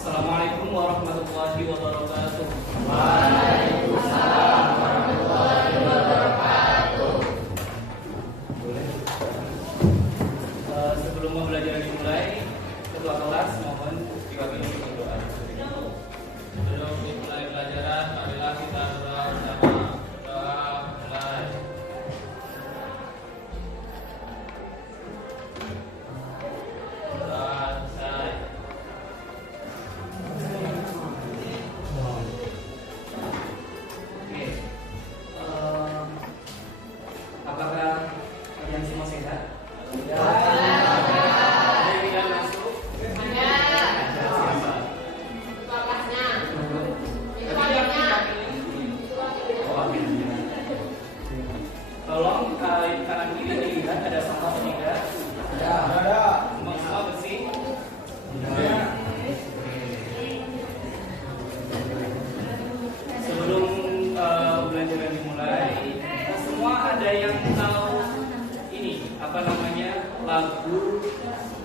Assalamualaikum warahmatullahi wabarakatuh. Waalaikumsalam warahmatullahi wabarakatuh. Sebelum pembelajaran dimulai, ketua kelas mohon diwakili dengan doa. Sebelum dimulai pelajaran, marilah kita berdoa bersama. Doa mulai. Doa selesai. Oke. Apakah kalian semua sehat? Ada yang tidak masuk? Siapa? Tolong kanan kiri dilihat ada sampah atau tidak? Ada. Semua bersih? Sebelum pembelajaran dimulai, semua ada yang tahu ini apa namanya lagu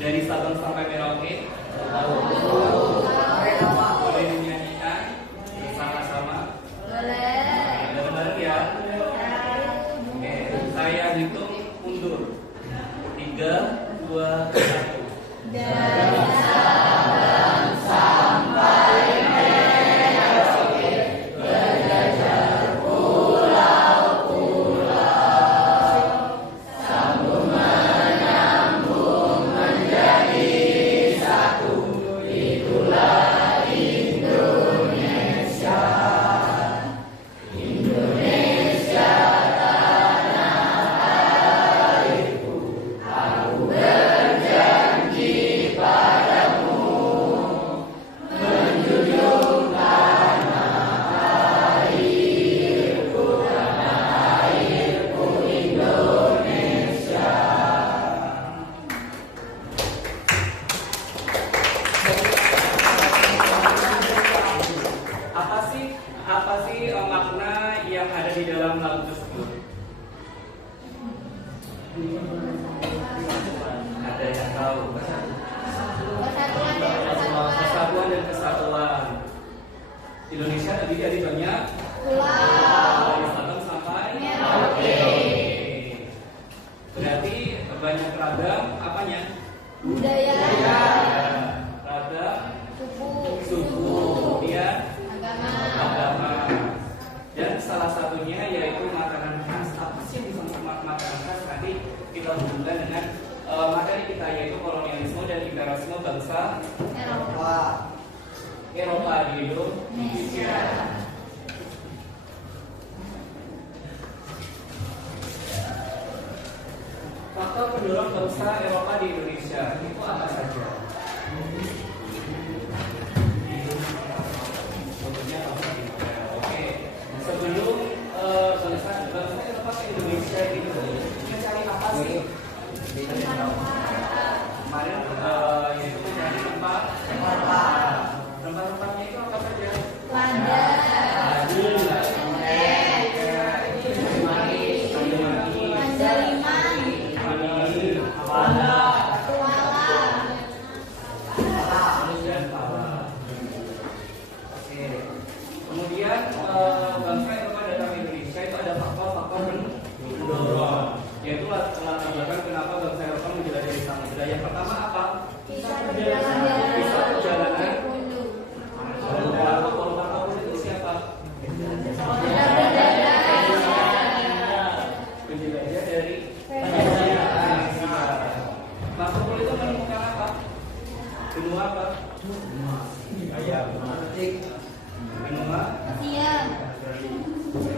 dari Sabang sampai Merauke? Tahu? Boleh dinyanyikan bersama-sama? Benar-benar ya? Oke, saya hitung mundur. 3, 2, 1. Apa sih makna yang ada di dalam lagu tersebut? Ada yang tahu? Persatuan dan kesatuan. Indonesia terdiri dari banyak pulau. Dari Sabang sampai Merauke. Berarti banyak ragam apanya? Budaya, Ragam suku, kemudian agama. Dan salah satunya yaitu makanan khas. Apa sih yang disebut makanan khas? Nanti kita hubungkan dengan materi kita yaitu kolonialisme dan imperialisme bangsa Eropa di Indonesia. Faktor pendorong bangsa Eropa di Indonesia itu apa saja? Oke, sebelum bangsa Eropa ke Indonesia itu mencari apa sih? Kemarin yaitu mencari tempat-tempatnya itu apa saja? Kemudian bangsa Eropa datang ke Indonesia itu ada faktor-faktor pendorong, yaitu latar belakang kenapa bangsa Eropa menjelajahi samudra. Yang pertama apa? Bisa perjalanan. Marco itu siapa? Penjelajah dari Marco Polo itu menemukan apa? Benua apa?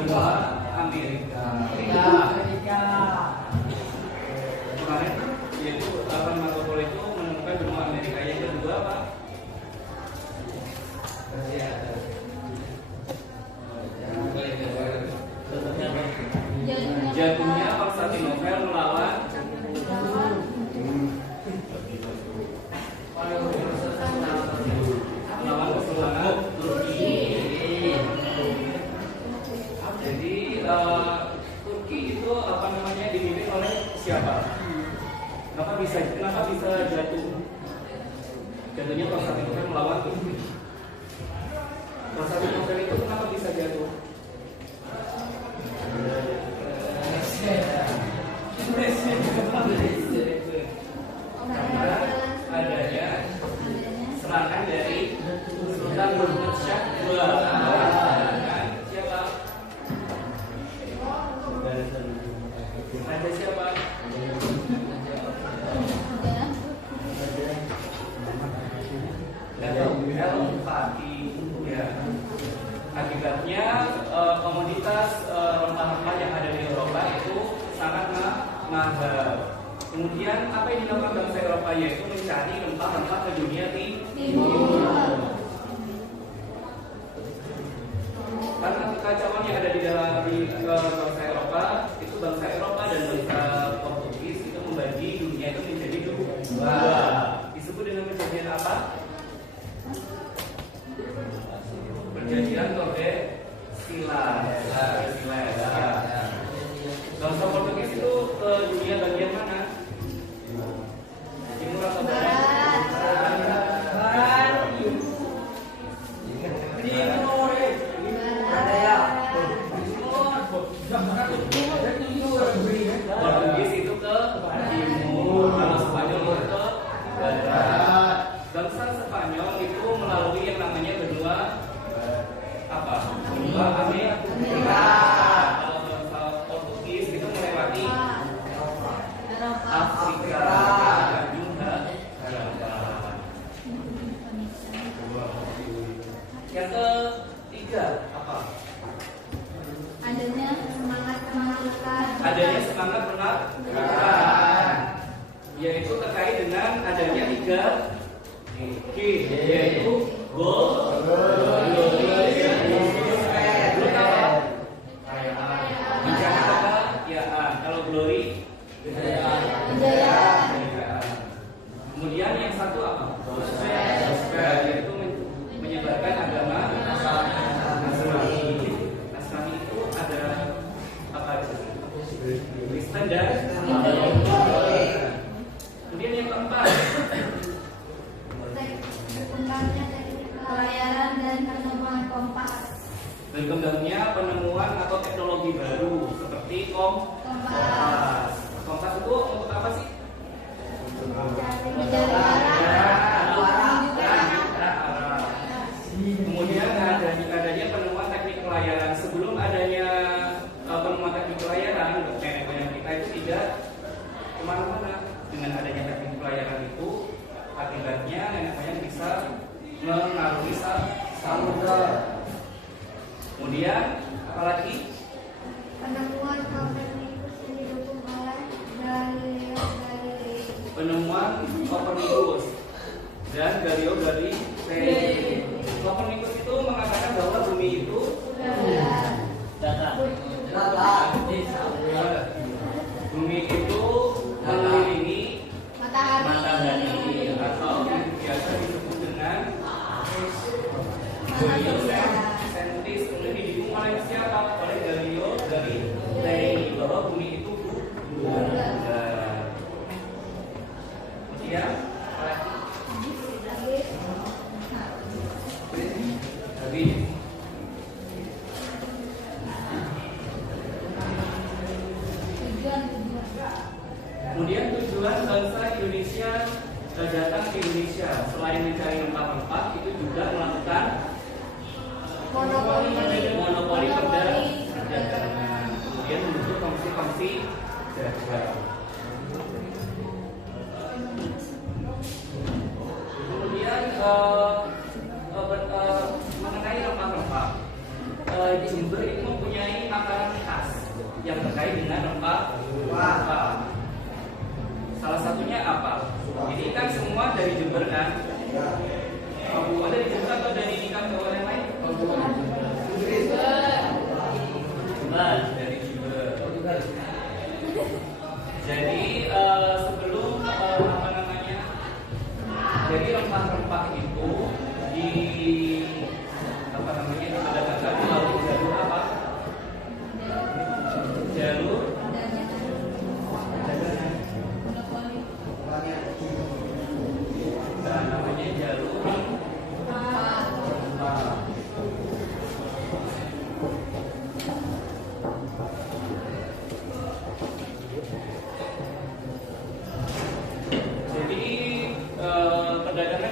Benua Amerika. Kemarin yaitu Marco Polo itu menemukan benua Amerika. Yang kedua apa? Jatuhnya Konstantinopel melawan kesultanan Turki. Jadi Turki itu apa namanya di jatuhnya kalau satu novel melawan tujuh. Kalau satu novel itu kenapa bisa jatuh? Karena adanya serangan dari Sultan Mahmud Shah II. Siapa? Ada siapa? Fatih. Ya. Akibatnya komoditas rempah-rempah yang ada di Eropa itu sangat mahal. Kemudian apa yang dilakukan bangsa Eropa yaitu mencari rempah-rempah ke dunia timur. Karena kekacauan yang ada di dalam bangsa Eropa, itu bangsa Eropa dan bangsa Portugis itu membagi dunia itu menjadi dua. Disebut dengan perjanjian apa? Perjanjian Tordesillas. Bangsa Portugis itu ke dunia bagian mana? Timur atau barat? Barat. Portugis itu ke timur, kalau Spanyol itu ke barat. Bangsa Spanyol itu melalui yang namanya benua apa? Benua Amerika. Kalau bangsa Portugis itu melewati Afrika dan juga Eropa. Yang ketiga apa? Adanya semangat penaklukan. Adanya semangat penaklukan, yaitu terkait dengan adanya tiga G, yaitu gold, bicara apa? Ya, kalau glory, Kejayaan. kemudian yang satu apa? Yaitu menyebarkan agama Nasrani. Nasrani itu ada apa aja? Kristen dan kemudian yang keempat Berkembangnya pelayaran dan penemuan kompas. berkembangnya penemuan atau teknologi baru seperti kompas. Kompas itu untuk apa sih? Mencari arah. Kemudian adanya penemuan teknik pelayaran. Sebelum adanya penemuan teknik pelayaran, nenek moyang kita itu tidak kemana-mana. Dengan adanya teknik pelayaran itu, akibatnya nenek moyang bisa mengarungi samudra. Kemudian apalagi? Penemuan Copernicus yang didukung oleh Galileo Galilei. Penemuan Copernicus dan Galileo Galilei. Copernicus itu mengatakan bahwa bumi itu bumi itu mengelilingi matahari atau biasa disebut dengan heliocentris. Kemudian didukung oleh siapa? Oleh Galileo Galilei bahwa bumi itu bulat. Kemudian kemudian tujuan bangsa Indonesia datang ke Indonesia selain mencari rempah-rempah itu juga melakukan monopoli perdagangan, kemudian membentuk komisi-komisi dagang. Kemudian mengenai rempah-rempah, Jember itu mempunyai makanan khas yang terkait dengan rempah-rempah. Salah satunya apa? Ini kan semua dari Jember kan? Semua dari Jember atau dari kabupaten lain? Jember, dari Jember. Jadi sebelum apa namanya? Jadi rempah-rempah itu di apa namanya diperdagangkan melalui jalur apa? Jalur namanya jalur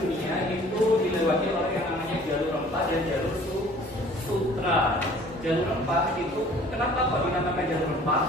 dunia itu dilewati oleh yang namanya jalur rempah dan jalur sutra. Jalur rempah itu kenapa kok dinamakan jalur rempah?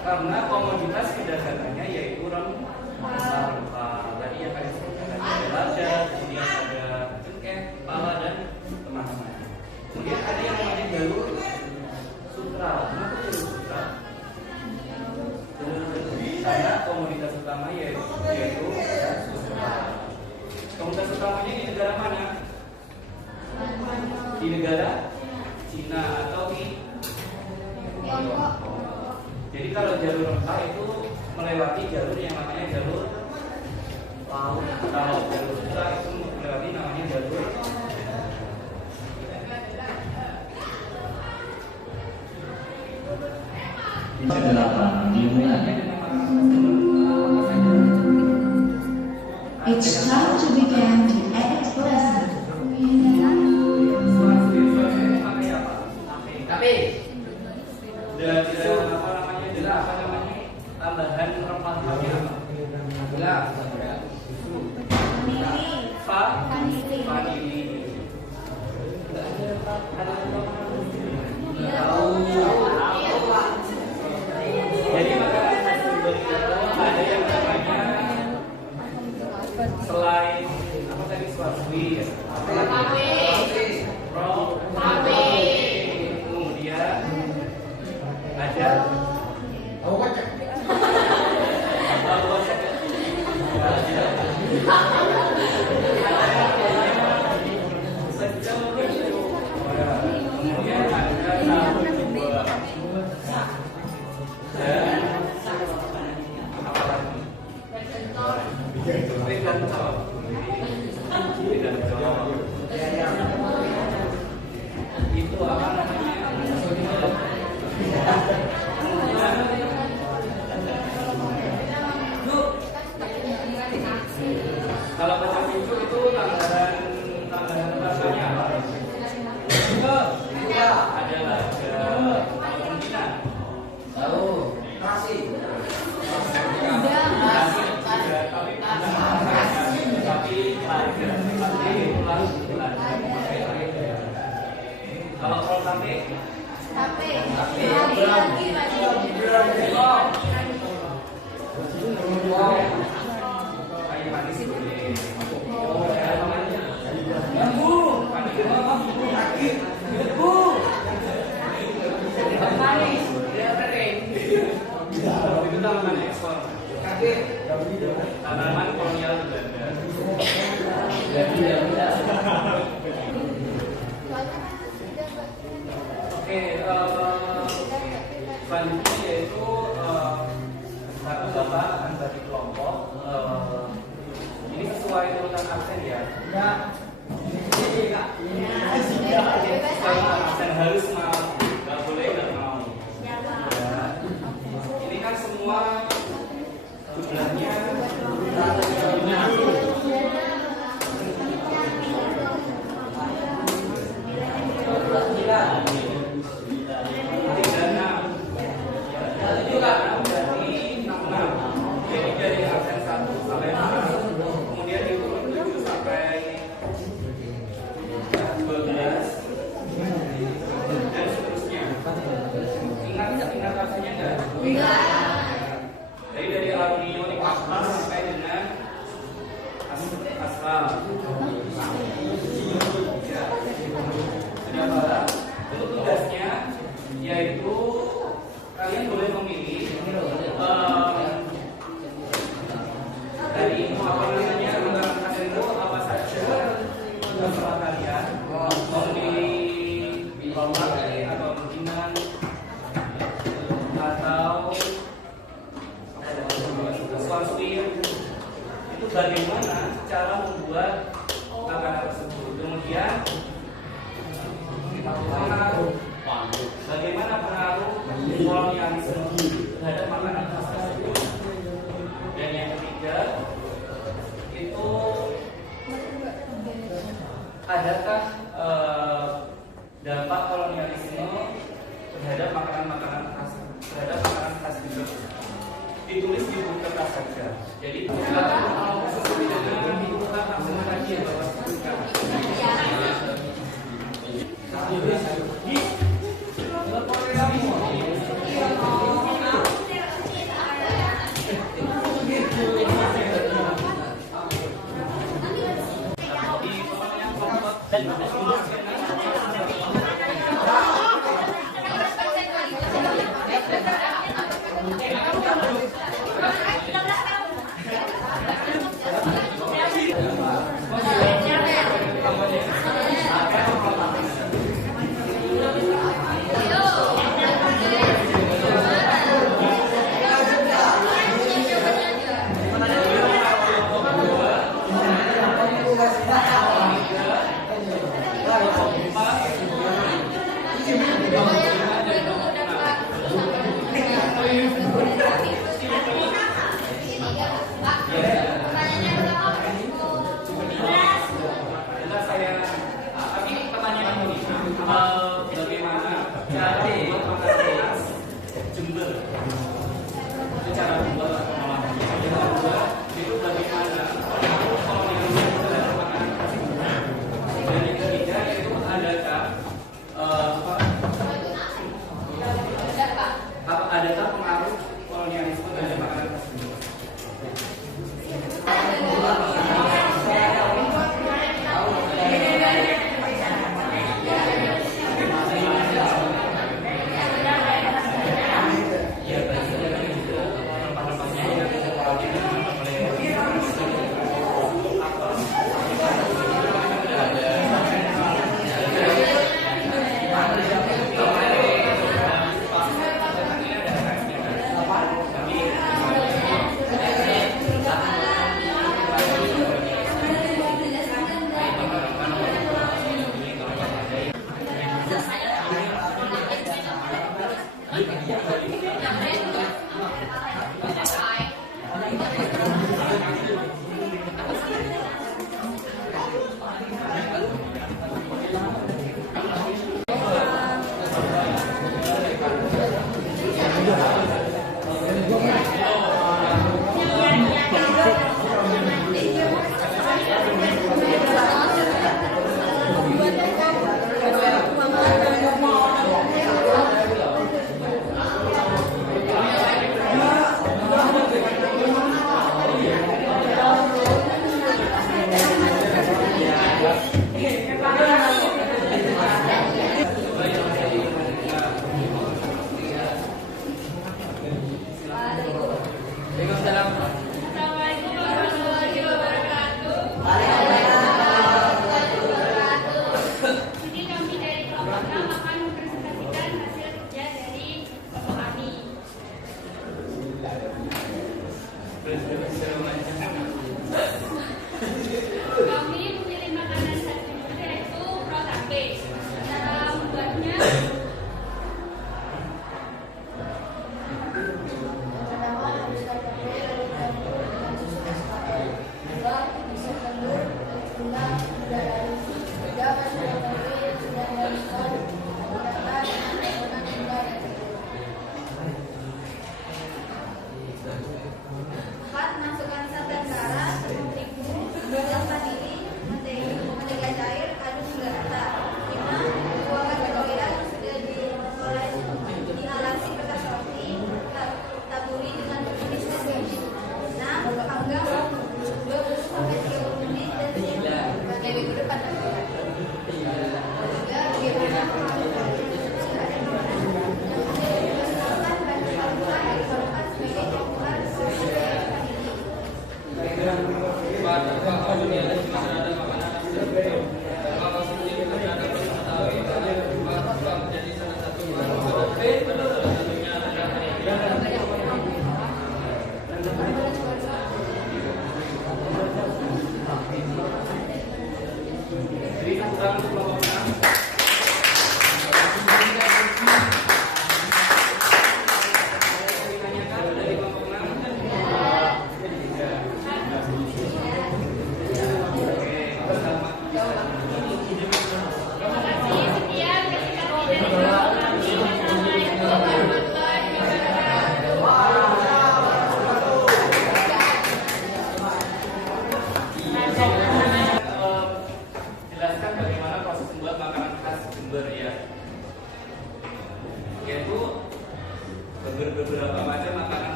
Karena komoditas perdagangannya yaitu rempah. Tadi yang kalian sebutkan ada lada, kemudian ada cengkeh, pala dan teman-teman. Kemudian ada yang namanya jalur sutra. Kenapa jalur sutra? Karena komoditas utama yaitu sutra. Komoditas utamanya di negara mana? Di negara Cina atau di Tiongkok. Jadi kalau jalur rempah itu melewati jalur yang namanya jalur laut. Kalau jalur sutra itu melewati namanya jalur It's time to begin the 8th lesson. tambahan rempah-rempahnya apa? Vanili. Jadi makanan khas Jember itu ada yang namanya selain apa tadi swaswi, kemudian ada itu apa namanya? Kalau kacang hijau itu tambahan rasanya apa? Ada kemungkinan. Tahu. Nasi. Kalau sate? Kayu manis boleh. Itu tanaman ekspor. Tanaman kolonial Belanda. Oke, selanjutnya yaitu satu bapak akan bagi kelompok. Ini sesuai urutan absen ya. Absen harus mau, nggak boleh nggak mau. Ini kan semua jumlahnya dari absen 1 sampai 4, kemudian diturun 7 sampai 12 dan seterusnya. Ingat absennya enggak? Jadi dari aluminium 14 sampai dengan asal. Ya. Sudah paham? Untuk tugasnya yaitu kalian boleh memilih dari apa namanya makanan khas itu apa saja terserah kalian mau di bawah atau mungkinan atau swaswi itu bagaimana cara membuat makanan tersebut, kemudian bagaimana pengaruh kolonialisme terhadap makanan khas tersebut. Dan yang ketiga itu adakah dampak kolonialisme terhadap makanan khas Jember. ditulis di buku kertas saja. Jadi silakan mau sesuai dengan tuntutan maksimal tadi yang Bapak sebutkan. Adakah pengaruh kolonialisme dari makanan tersebut? Kami memilih makanan satu yaitu protase. Cara membuatnya Pertama haluskan tape lalu campur dengan susu SKL. Dua, bisa telur, gula, dan air. Tiga, masukkan tape yang sudah dihaluskan. Tambahkan adonan gula dan telur. Empat, masukkan santan kara, tepung terigu, gula vanili, mentega cair, aduk hingga rata. Lima, tuangkan cairan yang sudah dihalasi kertas roti, taburi dengan tumis sandwich. 6, panggang 20 sampai 30 menit dan siapkan pakai minggu depan. 3, bagaimana pengalaman jika ada makanan yang sudah dimasukkan bahan campuran dikeluarkan sebagai campuran sosis vanili. Jadi tentang kelompok menang. Ditanyakan dari kelompok menang. sekian ketika tidak Assalamualaikum warahmatullahi wabarakatuh.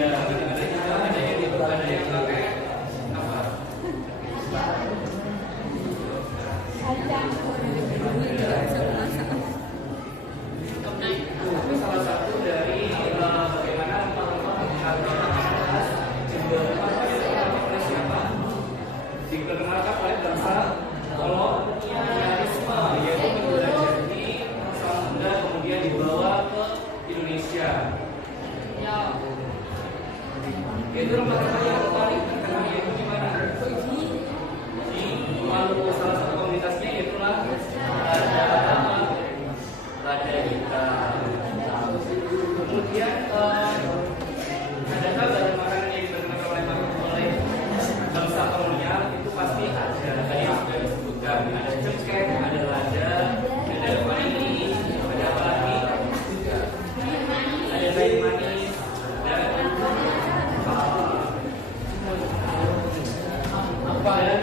Ada juga ada yang pakai apa? Itu salah satu dari bagaimana rempah-rempah mengatur khas Jember. Rempah itu oleh siapa? Diperkenalkan oleh bangsa kolonialisme, yaitu menjelajahi Samudra kemudian dibawa ke Indonesia. Yaitu rempah-rempah yang paling terkenal yaitu di mana? Di Maluku. Salah satu komunitasnya yaitulah lada hitam. Kemudian adakah bahan makanan yang diperkenalkan oleh bangsa kolonial? Itu pasti ada. Tadi sudah disebutkan ada cengkeh, ada lada, ada vanili, ada apa lagi? Ada kayu manis dan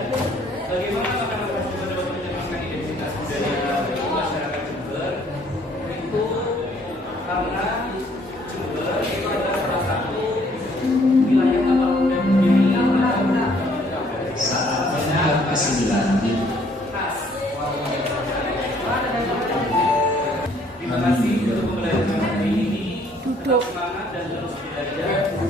bagaimana makanan tersebut dapat mencerminkan identitas budaya masyarakat Jember? Itu karena Jember itu adalah salah satu wilayah kapal dan budaya Saatnya ke-9. khas. Terima kasih untuk pembelajaran hari ini. Tetap semangat dan terus belajar.